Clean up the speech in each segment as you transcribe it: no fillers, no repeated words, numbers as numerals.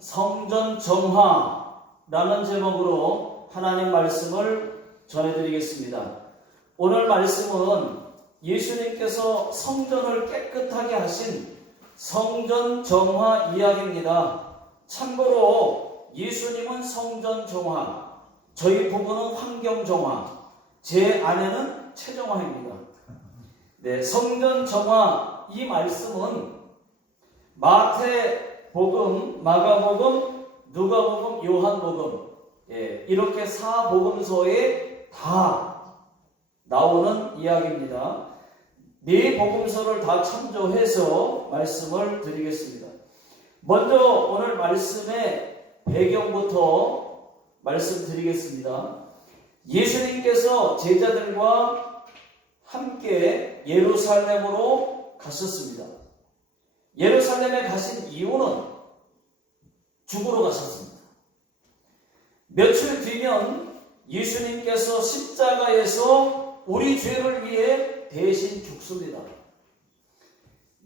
성전 정화라는 제목으로 하나님 말씀을 전해드리겠습니다. 오늘 말씀은 예수님께서 성전을 깨끗하게 하신 성전 정화 이야기입니다. 참고로 예수님은 성전 정화, 저희 부부는 환경 정화, 제 아내는 최정화입니다. 네, 성전 정화 이 말씀은 마태복음, 마가복음, 누가복음, 요한복음 이렇게 4복음서에 다 나오는 이야기입니다. 네 복음서를 다 참조해서 말씀을 드리겠습니다. 먼저 오늘 말씀의 배경부터 말씀드리겠습니다. 예수님께서 제자들과 함께 예루살렘으로 가셨습니다. 예루살렘에 가신 이유는 죽으러 가셨습니다. 며칠 뒤면 예수님께서 십자가에서 우리 죄를 위해 대신 죽습니다.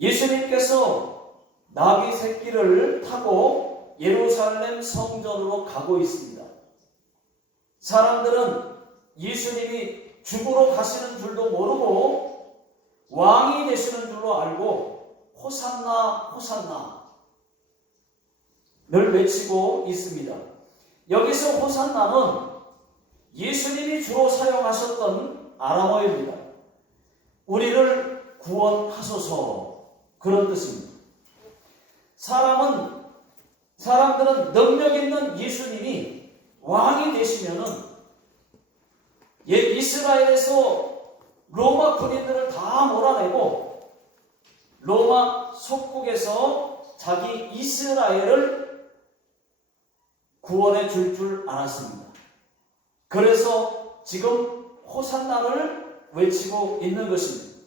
예수님께서 나귀 새끼를 타고 예루살렘 성전으로 가고 있습니다. 사람들은 예수님이 죽으러 가시는 줄도 모르고 왕이 되시는 줄로 알고 호산나 호산나 를 외치고 있습니다. 여기서 호산나는 예수님이 주로 사용하셨던 아람어입니다. 우리를 구원하소서 그런 뜻입니다. 사람들은 능력 있는 예수님이 왕이 되시면은 이스라엘에서 로마 군인들을 다 몰아내고 로마 속국에서 자기 이스라엘을 구원해 줄 알았습니다. 그래서 지금 호산나를 외치고 있는 것입니다.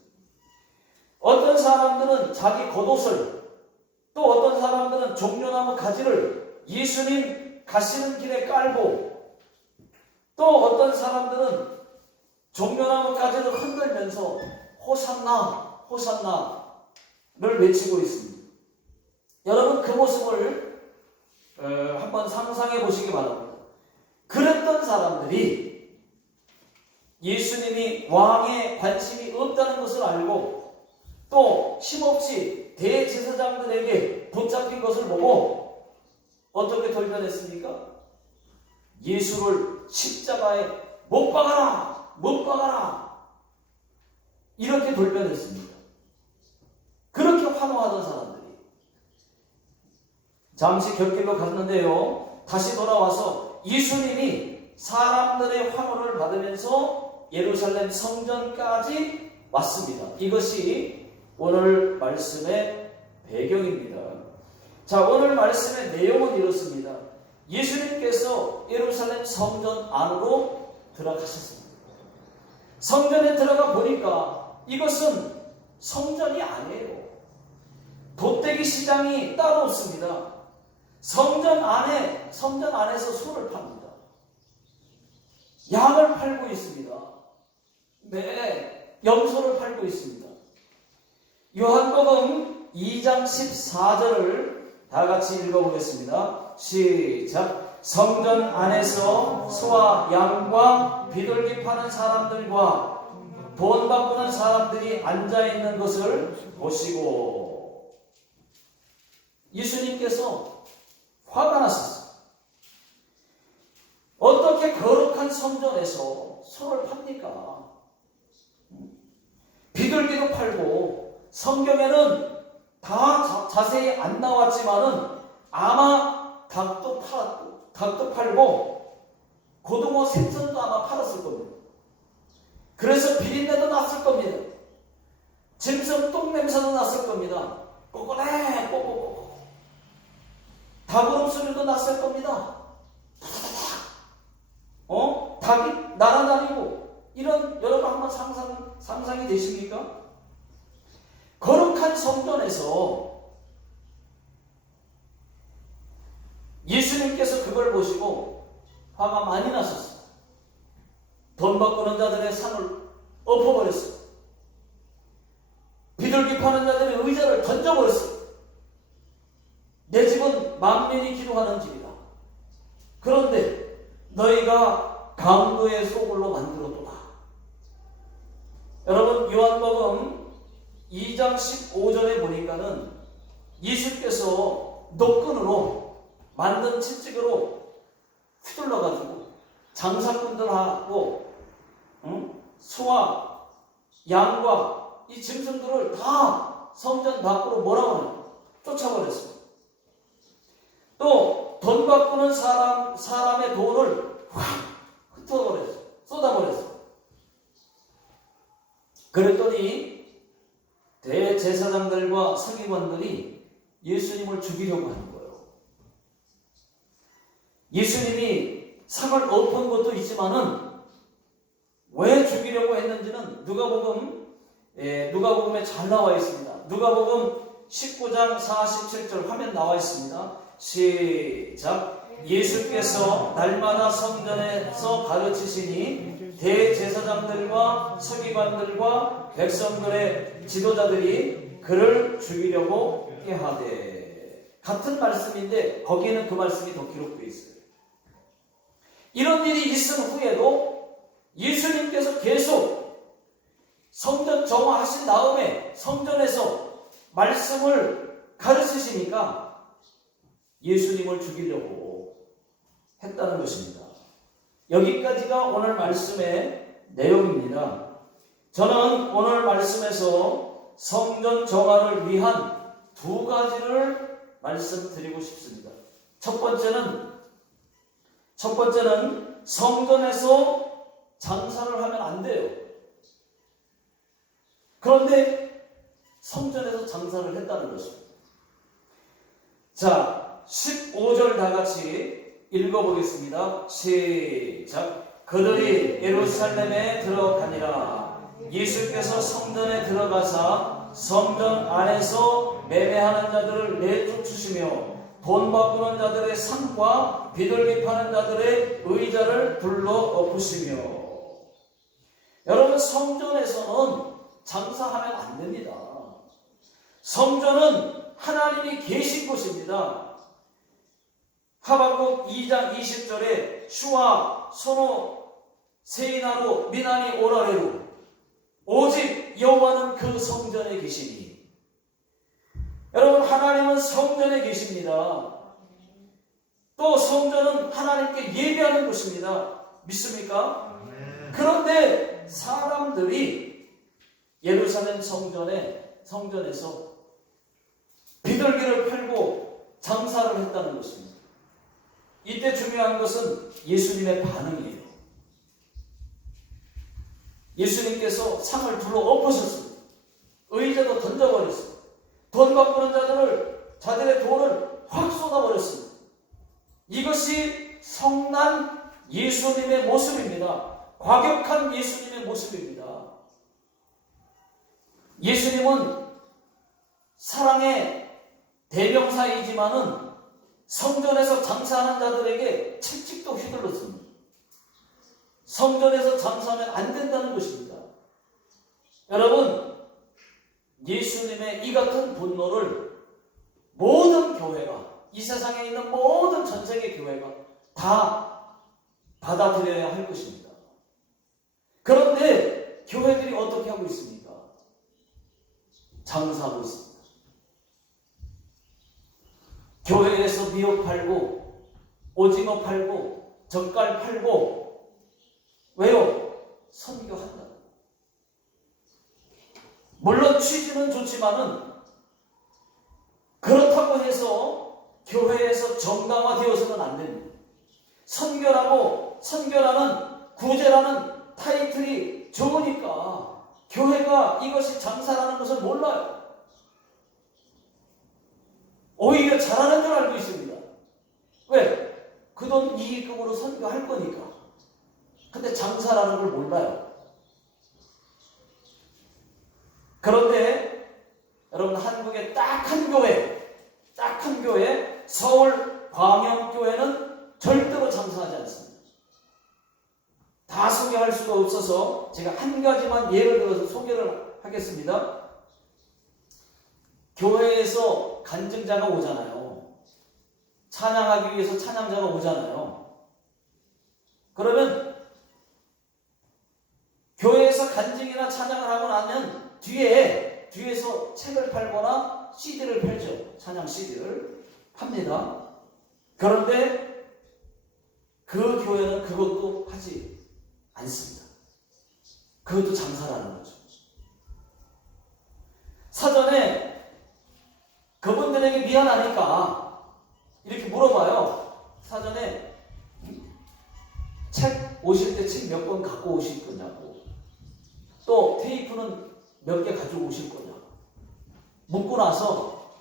어떤 사람들은 자기 겉옷을, 또 어떤 사람들은 종려나무 가지를 예수님 가시는 길에 깔고, 또 어떤 사람들은 종려나무 가지를 흔들면서 호산나 호산나를 외치고 있습니다. 여러분 그 모습을 한번 상상해 보시기 바랍니다. 그랬던 사람들이 예수님이 왕에 관심이 없다는 것을 알고 또 힘없이 대제사장들에게 붙잡힌 것을 보고 어떻게 돌변했습니까? 예수를 십자가에 못 박아라! 못 박아라! 이렇게 돌변했습니다. 그렇게 환호하던 사람들이 잠시 곁길로 갔는데요, 다시 돌아와서 예수님이 사람들의 환호를 받으면서 예루살렘 성전까지 왔습니다. 이것이 오늘 말씀의 배경입니다. 자, 오늘 말씀의 내용은 이렇습니다. 예수님께서 예루살렘 성전 안으로 들어가셨습니다. 성전에 들어가 보니까 이것은 성전이 아니에요. 돗대기 시장이 따로 없습니다. 성전 안에서 소를 팝니다. 양을 팔고 있습니다. 네, 염소를 팔고 있습니다. 요한복음 2장 14절을 다 같이 읽어보겠습니다. 시작. 성전 안에서 소와 양과 비둘기 파는 사람들과 돈 바꾸는 사람들이 앉아있는 것을 보시고, 예수님께서 화가 났었어요. 어떻게 거룩한 성전에서 소를 팝니까? 비둘기도 팔고, 성경에는 다 자세히 안 나왔지만은 아마 닭도 팔고 고등어 생선도 아마 팔았을 겁니다. 그래서 비린내도 났을 겁니다. 짐승 똥냄새도 났을 겁니다. 꼬꼬래 꼬꼬꼬 닭 울음소리도 났을 겁니다. 닭이 날아다니고, 이런 여러분 한번 상상이 되십니까? 거룩한 성전에서 예수님께서 그걸 보시고 화가 많이 나셨어요. 돈 바꾸는 자들의 상을 엎어버렸어요. 비둘기 파는 자들의 의자를 던져버렸어요. 내 집은 집은 만민이 기도하는 집이다. 그런데 너희가 강도의 소굴로 만들어도다. 여러분, 요한복음 2장 15절에 보니까는 예수께서 노끈으로 만든 채찍으로 휘둘러가지고 장사꾼들하고 소와 양과 이 짐승들을 다 성전 밖으로 뭐라고 하냐? 쫓아버렸습니다. 또 돈 바꾸는 사람의 돈을 확 흩어버렸어요. 쏟아버렸어요. 그랬더니 대제사장들과 서기관들이 예수님을 죽이려고 하는 거예요. 예수님이 상을 엎은 것도 있지만은 왜 죽이려고 했는지는 누가복음에 잘 나와 있습니다. 누가복음 19장 47절 화면 나와 있습니다. 시작. 예수께서 날마다 성전에서 가르치시니 대제사장들과 서기관들과 백성들의 지도자들이 그를 죽이려고 하되, 같은 말씀인데 거기에는 그 말씀이 더 기록되어 있어요. 이런 일이 있은 후에도 예수님께서 계속 성전 정화하신 다음에 성전에서 말씀을 가르치시니까 예수님을 죽이려고 했다는 것입니다. 여기까지가 오늘 말씀의 내용입니다. 저는 오늘 말씀에서 성전 정화를 위한 두 가지를 말씀드리고 싶습니다. 첫 번째는 성전에서 장사를 하면 안 돼요. 그런데 성전에서 장사를 했다는 것입니다. 자, 15절 다 같이 읽어보겠습니다. 시작. 그들이 예루살렘에 들어가니라. 예수께서 성전에 들어가사 성전 안에서 매매하는 자들을 내쫓으시며 돈 바꾸는 자들의 상과 비둘기 파는 자들의 의자를 불러 엎으시며. 여러분, 성전에서는 장사하면 안 됩니다. 성전은 하나님이 계신 곳입니다. 하박국 2장 20절에 슈와 소노 세이나로 미나니 오라레로 오직 여호와는 그 성전에 계시니. 여러분, 하나님은 성전에 계십니다. 또 성전은 하나님께 예배하는 곳입니다. 믿습니까? 그런데 사람들이 예루살렘 성전에서 비둘기를 팔고 장사를 했다는 것입니다. 이때 중요한 것은 예수님의 반응이에요. 예수님께서 상을 둘러 엎으셨습니다. 의자도 던져버렸습니다. 돈 바꾸는 자들의 돈을 확 쏟아버렸습니다. 이것이 성난 예수님의 모습입니다. 과격한 예수님의 모습입니다. 예수님은 사랑의 대명사이지만은 성전에서 장사하는 자들에게 채찍도 휘둘렀습니다. 성전에서 장사하면 안 된다는 것입니다. 여러분, 예수님의 이 같은 분노를 모든 교회가, 이 세상에 있는 모든 전 세계 교회가 다 받아들여야 할 것입니다. 그런데 교회들이 어떻게 하고 있습니까? 장사하고 있습니다. 교회에서 미역 팔고 오징어 팔고 젓갈 팔고. 왜요? 선교한다. 물론 취지는 좋지만은 그렇다고 해서 교회에서 정당화되어서는 안 됩니다. 선교라는 구제라는 타이틀이 좋으니까 교회가 이것이 장사라는 것을 몰라요. 오히려 잘하는 줄 알고 있습니다. 왜? 그 돈 이익금으로 선교할 거니까. 근데 장사라는 걸 몰라요. 그런데 여러분, 한국의 딱 한 교회, 서울 광영교회는 절대로 장사하지 않습니다. 다 소개할 수가 없어서 제가 한 가지만 예를 들어서 소개를 하겠습니다. 교회에서 간증자가 오잖아요. 찬양하기 위해서 찬양자가 오잖아요. 그러면 교회에서 간증이나 찬양을 하고 나면 뒤에서 책을 팔거나 CD를 팔죠. 찬양 CD를 팝니다. 그런데 그 교회는 그것도 하지 않습니다. 그것도 장사라는 거죠. 사전에 그분들에게 미안하니까 이렇게 물어봐요. 사전에 책 오실 때 책 몇 권 갖고 오실 거냐고, 또 테이프는 몇 개 가지고 오실 거냐고 묻고 나서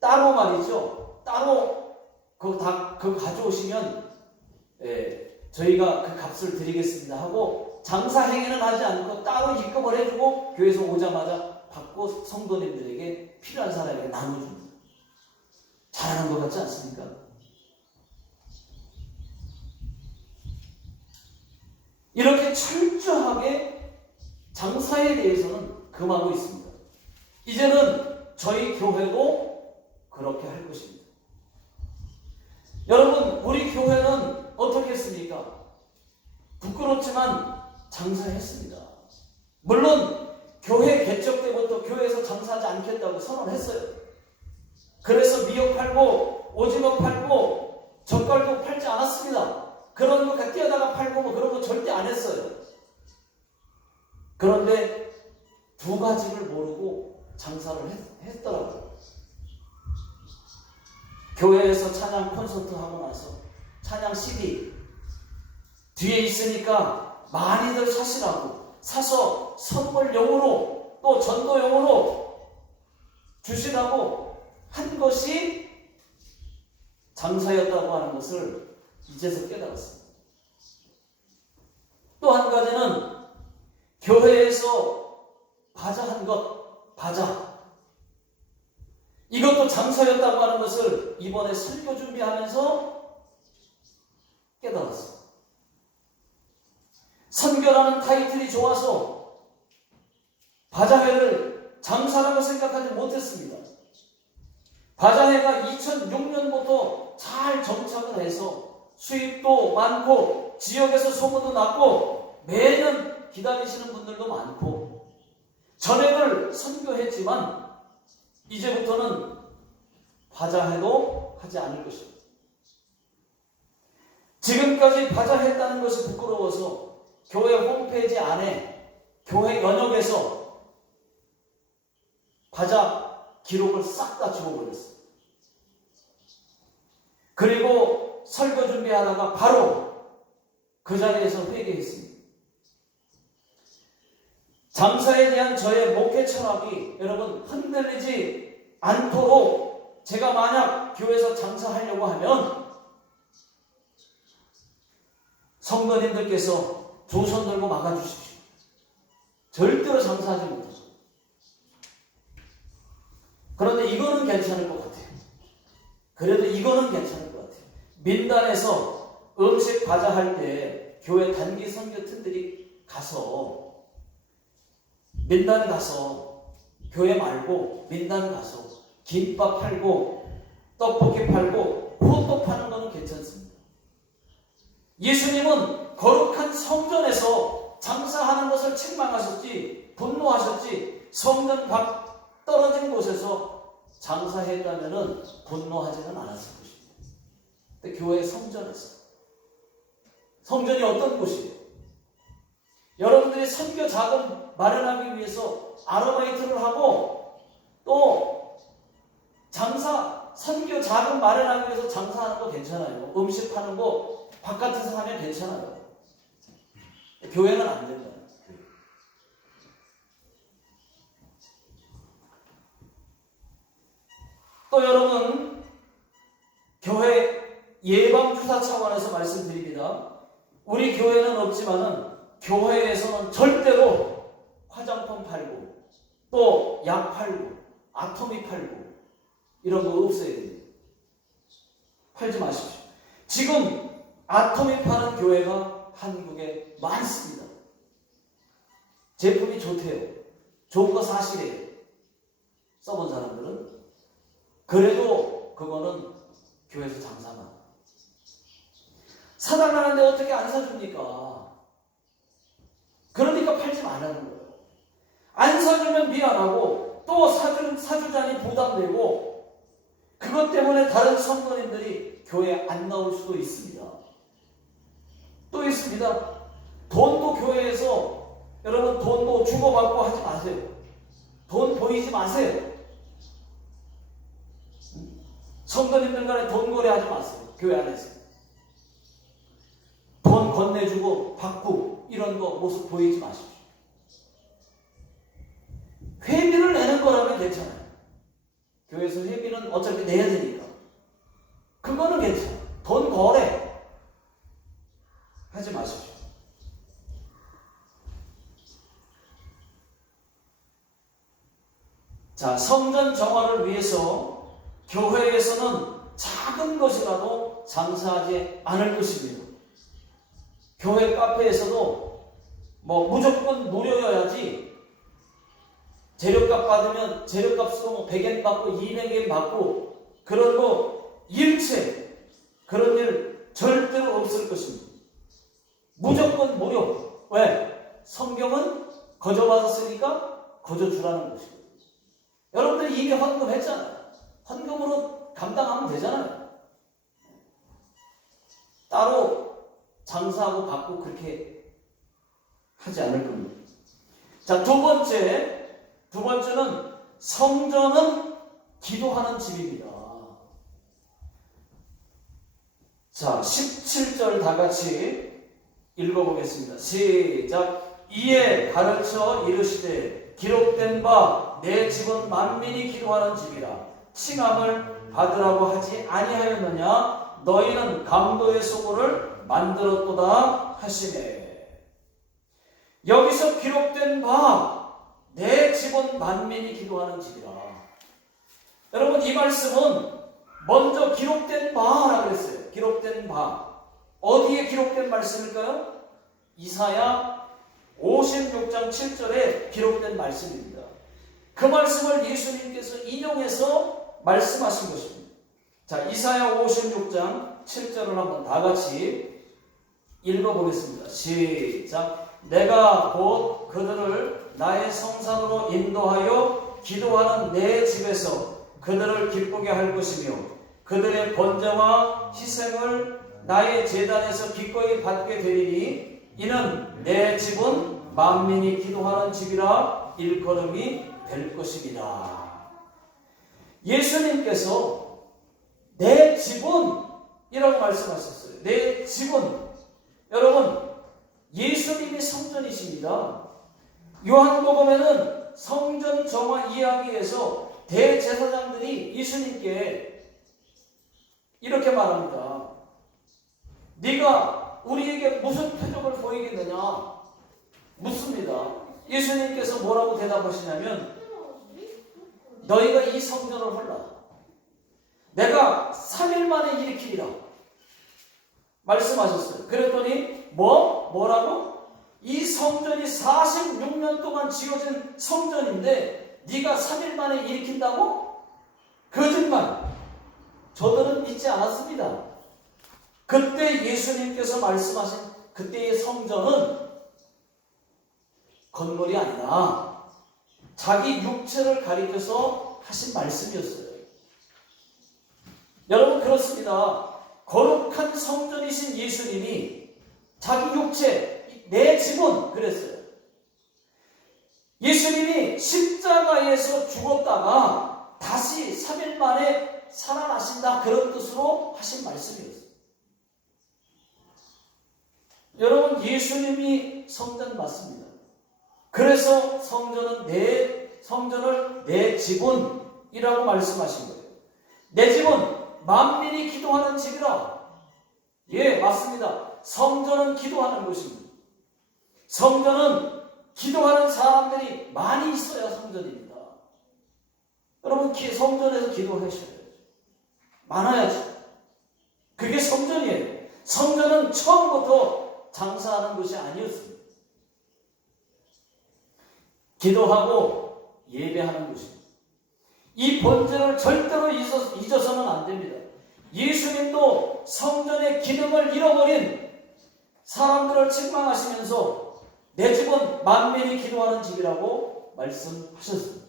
따로 말이죠. 따로 그거 가져오시면 저희가 그 값을 드리겠습니다 하고 장사 행위는 하지 않고 따로 입금을 해주고 교회에서 오자마자 받고 성도님들에게 필요한 사람에게 나눠줍니다. 잘하는 것 같지 않습니까? 이렇게 철저하게 장사에 대해서는 금하고 있습니다. 이제는 저희 교회도 그렇게 할 것입니다. 여러분, 우리 교회는 어떻게 했습니까? 부끄럽지만 장사했습니다. 물론 교회 개척 때부터 교회에서 장사하지 않겠다고 선언했어요. 그래서 미역 팔고 오징어 팔고 젓갈도 팔지 않았습니다. 그런 거 뛰어다가 팔고 뭐 그런 거 절대 안 했어요. 그런데 두 가지를 모르고 장사를 했더라고요. 교회에서 찬양 콘서트 하고 나서 찬양 CD 뒤에 있으니까 많이들 사시라고 사서 선물용으로 또 전도용으로 주시라고 한 것이 장사였다고 하는 것을 이제서 깨달았습니다. 또 한 가지는 교회에서 바자한 것, 바자. 이것도 장사였다고 하는 것을 이번에 설교 준비하면서 깨달았습니다. 선교라는 타이틀이 좋아서 바자회를 장사라고 생각하지 못했습니다. 바자회가 2006년부터 잘 정착을 해서 수입도 많고 지역에서 소문도 났고 매년 기다리시는 분들도 많고 전액을 선교했지만 이제부터는 바자회도 하지 않을 것입니다. 지금까지 바자했다는 것이 부끄러워서 교회 홈페이지 안에 교회 연역에서 바자 기록을 싹 다 지워버렸어요. 그리고 설교 준비하다가 바로 그 자리에서 회개했습니다. 장사에 대한 저의 목회 철학이 여러분 흔들리지 않도록 제가 만약 교회에서 장사하려고 하면 성도님들께서 두 손 들고 막아주십시오. 절대로 장사하지 못해요. 그런데 이거는 괜찮을 것 같아요. 그래도 이거는 괜찮을 것 같아요. 민단에서 음식 바자할 때 교회 단기 선교팀들이 가서 민단 가서 교회 말고 민단 가서 김밥 팔고 떡볶이 팔고 호떡 파는 거는 괜찮습니다. 예수님은 거룩한 성전에서 장사하는 것을 책망하셨지 분노하셨지 성전 밖 떨어진 곳에서 장사했다면 분노하지는 않았을 것입니다. 근데 교회 성전에서 성전이 어떤 곳이에요? 여러분들이 선교 자금 마련하기 위해서 아르바이트를 하고 또 선교 자금 마련하기 위해서 장사하는 거 괜찮아요. 음식 파는 거 바깥에서 하면 괜찮아요. 교회는 안 된다. 또 여러분, 교회 예방주사 차원에서 말씀드립니다. 우리 교회는 없지만은 교회에서는 절대로 화장품 팔고 또 약 팔고 아토미 팔고 이런 거 없어야 됩니다. 팔지 마십시오. 지금 아토미 파는 교회가 한국에 많습니다. 제품이 좋대요. 좋은 거 사실이에요. 써본 사람들은. 그래도 그거는 교회에서 장사만. 사달라는데 어떻게 안 사줍니까? 그러니까 팔지 말라는 거예요. 안 사주면 미안하고 또 사주자니 부담되고 그것 때문에 다른 성도님들이 교회에 안 나올 수도 있습니다. 또 있습니다. 돈도 교회에서 여러분 돈도 주고받고 하지 마세요. 돈 보이지 마세요. 성도님들 간에 돈 거래하지 마세요. 교회 안에서. 돈 건네주고 받고 이런 거 모습 보이지 마십시오. 회비를 내는 거라면 괜찮아요. 교회에서 회비는 어차피 내야 되니까. 그거는 괜찮아요. 돈 거래 하지 마십시오. 자, 성전 정화를 위해서 교회에서는 작은 것이라도 장사하지 않을 것입니다. 교회 카페에서도 무조건 무료여야지 재료값 받으면 재료값도 100엔 받고 200엔 받고 그런 거 일체 그런 일 절대로 없을 것입니다. 무조건 무료. 왜? 성경은 거저 받았으니까 거저 주라는 것이고 여러분들이 이미 헌금했잖아요. 헌금으로 감당하면 되잖아요. 따로 장사하고 받고 그렇게 하지 않을 겁니다. 자, 두 번째는 성전은 기도하는 집입니다. 자, 17절 다 같이 읽어보겠습니다. 시작. 이에 가르쳐 이르시되 기록된 바 내 집은 만민이 기도하는 집이라 칭함을 받으라고 하지 아니하였느냐 너희는 강도의 소굴을 만들었도다 하시네. 여기서 기록된 바 내 집은 만민이 기도하는 집이라. 여러분 이 말씀은 먼저 기록된 바라고 했어요. 기록된 바. 어디에 기록된 말씀일까요? 이사야 56장 7절에 기록된 말씀입니다. 그 말씀을 예수님께서 인용해서 말씀하신 것입니다. 자, 이사야 56장 7절을 한번 다 같이 읽어보겠습니다. 시작. 내가 곧 그들을 나의 성산으로 인도하여 기도하는 내 집에서 그들을 기쁘게 할 것이며 그들의 번제와 희생을 나의 제단에서 기꺼이 받게 되리니 이는 내 집은 만민이 기도하는 집이라 일컬음이 될 것입니다. 예수님께서 내 집은 이라고 말씀하셨어요. 내 집은 여러분 예수님이 성전이십니다. 요한복음에는 성전 정화 이야기에서 대제사장들이 예수님께 이렇게 말합니다. 네가 우리에게 무슨 표적을 보이겠느냐 묻습니다. 예수님께서 뭐라고 대답하시냐면 너희가 이 성전을 헐라 내가 3일 만에 일으키리라 말씀하셨어요. 그랬더니 뭐라고? 이 성전이 46년 동안 지어진 성전인데 네가 3일 만에 일으킨다고? 거짓말. 저들은 믿지 않았습니다. 그때 예수님께서 말씀하신 그때의 성전은 건물이 아니라 자기 육체를 가리켜서 하신 말씀이었어요. 여러분 그렇습니다. 거룩한 성전이신 예수님이 자기 육체, 내 집은 그랬어요. 예수님이 십자가에서 죽었다가 다시 3일 만에 살아나신다 그런 뜻으로 하신 말씀이었어요. 여러분 예수님이 성전 맞습니다. 그래서 성전을 내 집은이라고 말씀하신 거예요. 내 집은 만민이 기도하는 집이라. 예, 맞습니다. 성전은 기도하는 곳입니다. 성전은 기도하는 사람들이 많이 있어야 성전입니다. 여러분 성전에서 기도하셔야죠. 많아야죠. 그게 성전이에요. 성전은 처음부터 장사하는 것이 아니었습니다. 기도하고 예배하는 것입니다. 이 본질을 절대로 잊어서는 안 됩니다. 예수님도 성전의 기능을 잃어버린 사람들을 책망하시면서 내 집은 만민이 기도하는 집이라고 말씀하셨습니다.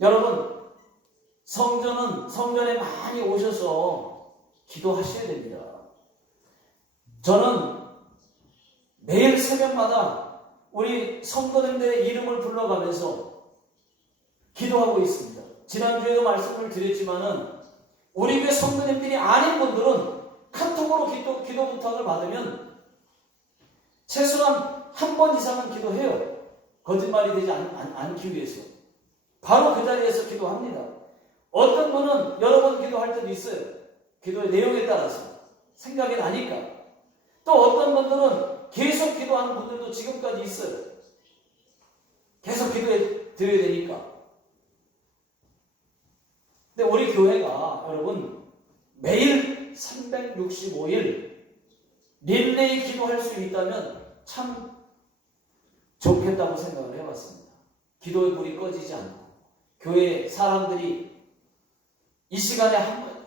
여러분, 성전에 많이 오셔서 기도하셔야 됩니다. 저는 매일 새벽마다 우리 성도님들의 이름을 불러가면서 기도하고 있습니다. 지난주에도 말씀을 드렸지만은 우리 교회 성도님들이 아닌 분들은 카톡으로 기도 부탁을 받으면 최소한 한 번 이상은 기도해요. 거짓말이 되지 않기 위해서. 바로 그 자리에서 기도합니다. 어떤 분은 여러 번 기도할 때도 있어요. 기도의 내용에 따라서 생각이 나니까. 또 어떤 분들은 계속 기도하는 분들도 지금까지 있어요. 계속 기도해 드려야 되니까. 근데 우리 교회가 여러분 매일 365일 릴레이 기도할 수 있다면 참 좋겠다고 생각을 해봤습니다. 기도의 불이 꺼지지 않고 교회 사람들이 이 시간에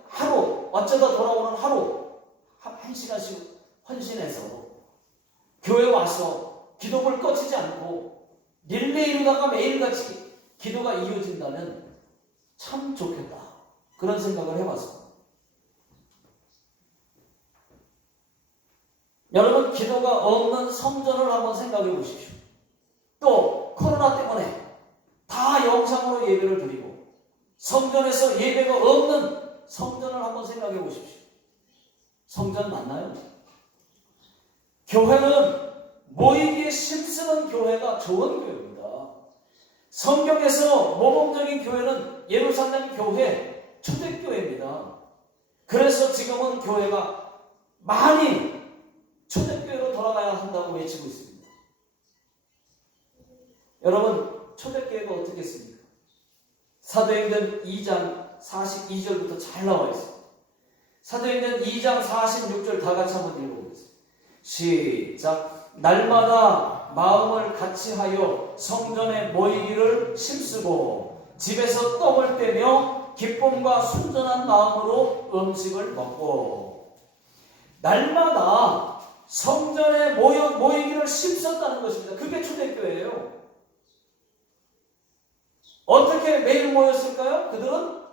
하루 어쩌다 돌아오는 하루 한 시간씩 헌신해서 교회 와서 기도불 꺼지지 않고 릴레이로다가 매일같이 기도가 이어진다면 참 좋겠다. 그런 생각을 해봤습니다. 여러분, 기도가 없는 성전을 한번 생각해 보십시오. 또 코로나 때문에 다 영상으로 예배를 드리고 성전에서 예배가 없는 성전을 한번 생각해 보십시오. 성전 맞나요? 교회는 모이기에 힘쓰는 교회가 좋은 교회입니다. 성경에서 모범적인 교회는 예루살렘 교회, 초대교회입니다. 그래서 지금은 교회가 많이 초대교회로 돌아가야 한다고 외치고 있습니다. 여러분, 초대교회가 어떻겠습니까? 사도행전 2장 42절부터 잘 나와 있습니다. 사도행전 2장 46절 다 같이 한번 읽어보겠습니다. 시작. 날마다 마음을 같이하여 성전에 모이기를 힘쓰고 집에서 떡을 떼며 기쁨과 순전한 마음으로 음식을 먹고. 날마다 성전에 모이기를 힘썼다는 것입니다. 그게 초대교회예요. 어떻게 매일 모였을까요? 그들은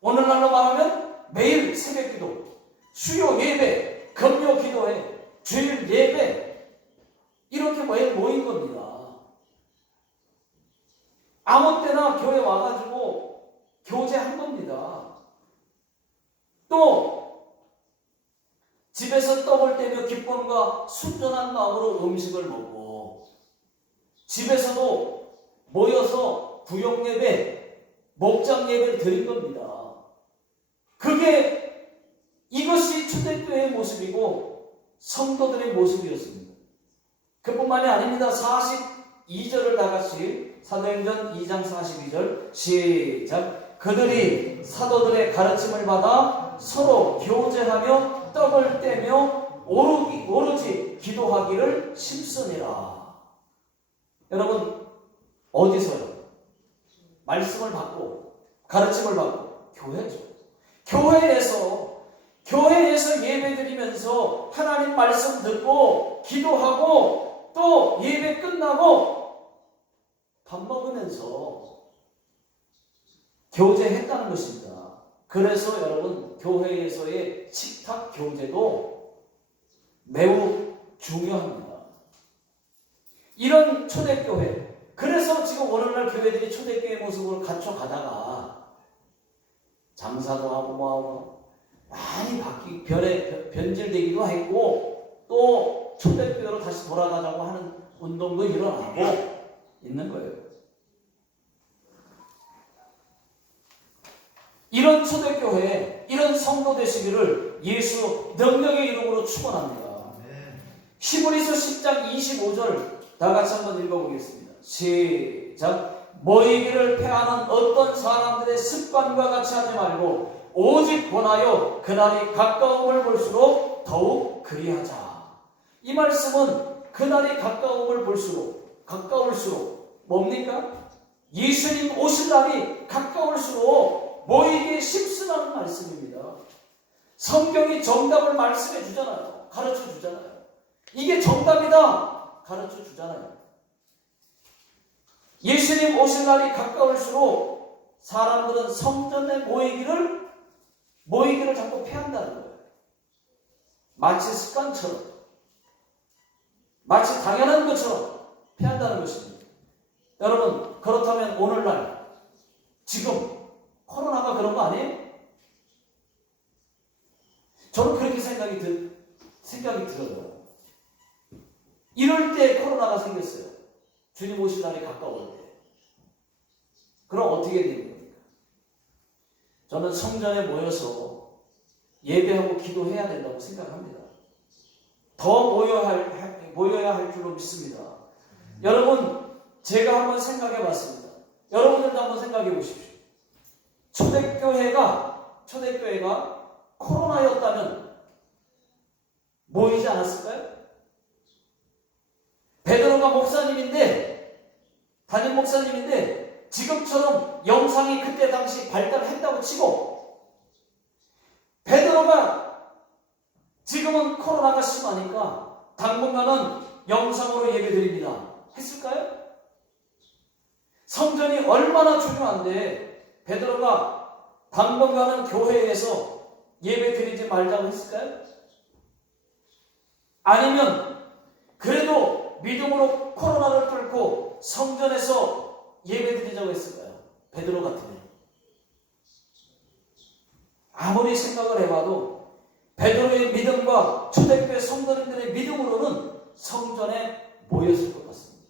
오늘날로 말하면 매일 새벽기도, 수요 예배, 금요 기도회, 주일 예배 이렇게 매일 모인 겁니다. 아무 때나 교회 와가지고 교제한 겁니다. 또 집에서 떡을 떼며 기쁨과 순전한 마음으로 음식을 먹고 집에서도 모여서 구역 예배, 목장 예배를 드린 겁니다. 이것이 초대교회의 모습이고 성도들의 모습이었습니다. 그뿐만이 아닙니다. 42절을 다 같이 사도행전 2장 42절 시작. 그들이 사도들의 가르침을 받아 서로 교제하며 떡을 떼며 오로지 기도하기를 힘쓰니라. 여러분, 어디서요? 말씀을 받고 가르침을 받고 교회죠. 교회에서 예배드리면서 하나님 말씀 듣고 기도하고 또 예배 끝나고 밥 먹으면서 교제했다는 것입니다. 그래서 여러분, 교회에서의 식탁 교제도 매우 중요합니다. 이런 초대교회, 그래서 지금 오늘날 교회들이 초대교회 모습으로 갖춰가다가 장사도 하고 뭐하고 많이 변질되기도 했고 또 초대교회로 다시 돌아가자고 하는 운동도 일어나고 있는 거예요. 이런 초대교회, 이런 성도 되시기를 예수 능력의 이름으로 축원합니다. 히브리서 10장 25절 다 같이 한번 읽어보겠습니다. 시작. 모이기를 패하는 어떤 사람들의 습관과 같이 하지 말고 오직 권하여 그날이 가까움을 볼수록 더욱 그리하자. 이 말씀은 그날이 가까울수록 뭡니까? 예수님 오실 날이 가까울수록 모이기에 심쓰라는 말씀입니다. 성경이 정답을 말씀해 주잖아요. 가르쳐 주잖아요. 이게 정답이다 가르쳐 주잖아요. 예수님 오실 날이 가까울수록 사람들은 성전에 모이기를 자꾸 피한다는 거예요. 마치 습관처럼, 마치 당연한 것처럼 피한다는 것입니다. 여러분, 그렇다면 오늘날 지금 코로나가 그런 거 아니에요? 저는 그렇게 생각이 들어요. 이럴 때 코로나가 생겼어요. 주님 오실 날이 가까울 때. 그럼 어떻게 되는 겁니까? 저는 성전에 모여서 예배하고 기도해야 된다고 생각합니다. 더 모여야 할 줄로 믿습니다. 여러분, 제가 한번 생각해 봤습니다. 여러분들도 한번 생각해 보십시오. 초대교회가 코로나였다면 모이지 않았을까요? 베드로가 담임 목사님인데 지금처럼 영상이 그때 당시 발달했다고 치고 베드로가 지금은 코로나가 심하니까 당분간은 영상으로 예배드립니다 했을까요? 성전이 얼마나 중요한데 베드로가 당분간은 교회에서 예배드리지 말자고 했을까요? 아니면 그래도 믿음으로 코로나를 뚫고 성전에서 예배드리자고 했을까요? 베드로 같으면. 아무리 생각을 해봐도 베드로의 믿음과 초대교회 성도님들의 믿음으로는 성전에 모였을 것 같습니다.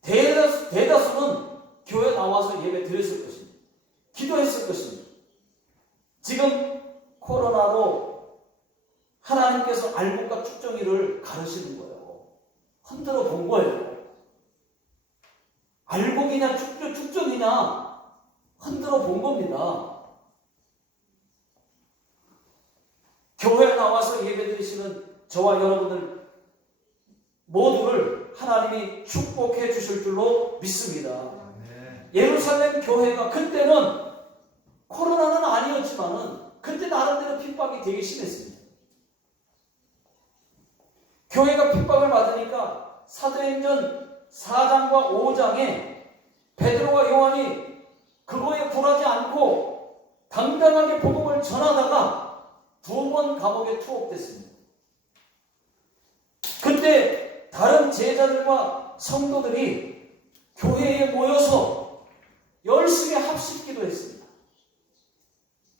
대다수는 교회 나와서 예배 드렸을 것입니다. 기도했을 것입니다. 지금 코로나로 하나님께서 알곡과 쭉정이를 가르치는 거예요. 흔들어 본 거예요. 알곡이냐 쭉정이냐 흔들어 본 겁니다. 교회에 나와서 예배드리시는 저와 여러분들 모두를 하나님이 축복해 주실 줄로 믿습니다. 예루살렘 교회가 그때는 코로나는 아니었지만은 그때 나름대로 핍박이 되게 심했습니다. 교회가 핍박을 받으니까 사도행전 4장과 5장에 베드로와 요한이 그거에 굴하지 않고 당당하게 복음을 전하다가 2번 감옥에 투옥됐습니다. 그때 다른 제자들과 성도들이 교회에 모여서 열심히 합식기도 했습니다.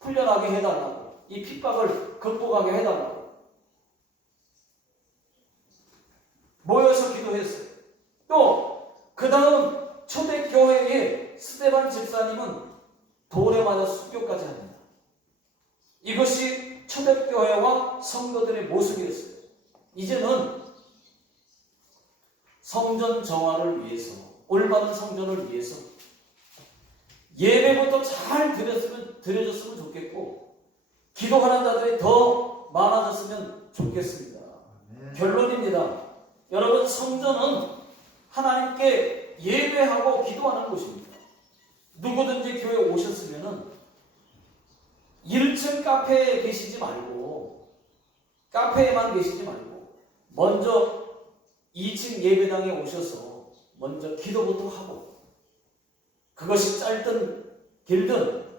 풀려나게 해달라고, 이 핍박을 극복하게 해달라고 모여서 기도했어요. 또 그 다음 초대교회의 스데반 집사님은 돌에 맞아 순교까지 합니다. 이것이 초대교회와 성도들의 모습이었어요. 이제는 성전 정화를 위해서, 올바른 성전을 위해서 예배부터 잘 드려졌으면 좋겠고 기도하는 자들이 더 많아졌으면 좋겠습니다. 결론입니다. 여러분, 성전은 하나님께 예배하고 기도하는 곳입니다. 누구든지 교회에 오셨으면 1층 카페에 계시지 말고, 카페에만 계시지 말고 먼저 2층 예배당에 오셔서 먼저 기도부터 하고, 그것이 짧든 길든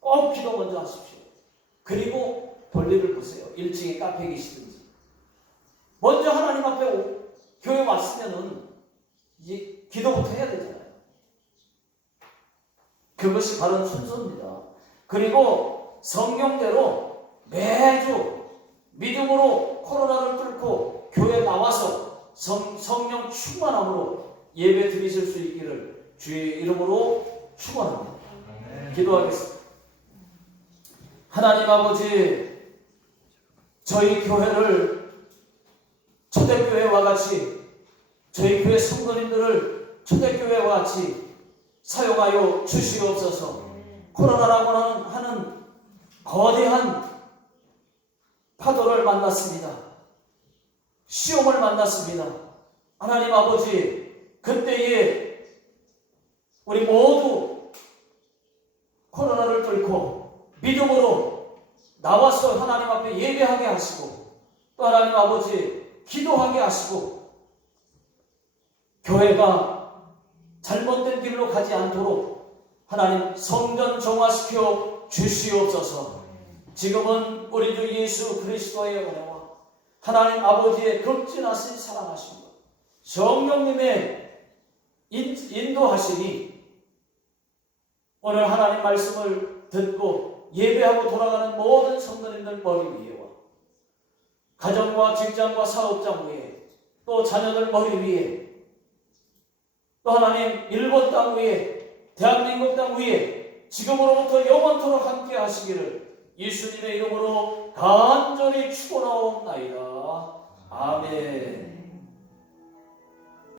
꼭 기도 먼저 하십시오. 그리고 볼일을 보세요. 1층에 카페에 계시든지 먼저 하나님 앞에 교회 왔으면은 이제 기도부터 해야 되잖아요. 그것이 바른 순서입니다. 그리고 성경대로 매주 믿음으로 코로나를 뚫고 교회에 나와서 성령 충만함으로 예배 드리실 수 있기를 주의 이름으로 축원합니다. 기도하겠습니다. 하나님 아버지, 저희 교회를 초대교회와 같이, 저희 교회 성도님들을 초대교회와 같이 사용하여 주시옵소서. 코로나라고 하는 거대한 파도를 만났습니다. 시험을 만났습니다. 하나님 아버지, 그때에 우리 모두 코로나 결코 믿음으로 나와서 하나님 앞에 예배하게 하시고 또 하나님 아버지 기도하게 하시고 교회가 잘못된 길로 가지 않도록 하나님 성전 정화시켜 주시옵소서. 지금은 우리 주 예수 그리스도의 은혜와 하나님 아버지의 극진하신 사랑하심과 성령님의 인도하심이 오늘 하나님 말씀을 듣고 예배하고 돌아가는 모든 성도님들 머리 위에와 가정과 직장과 사업장 위에 또 자녀들 머리 위에 또 하나님 일본 땅 위에 대한민국 땅 위에 지금으로부터 영원토록 함께 하시기를 예수님의 이름으로 간절히 축원하옵나이다. 아멘.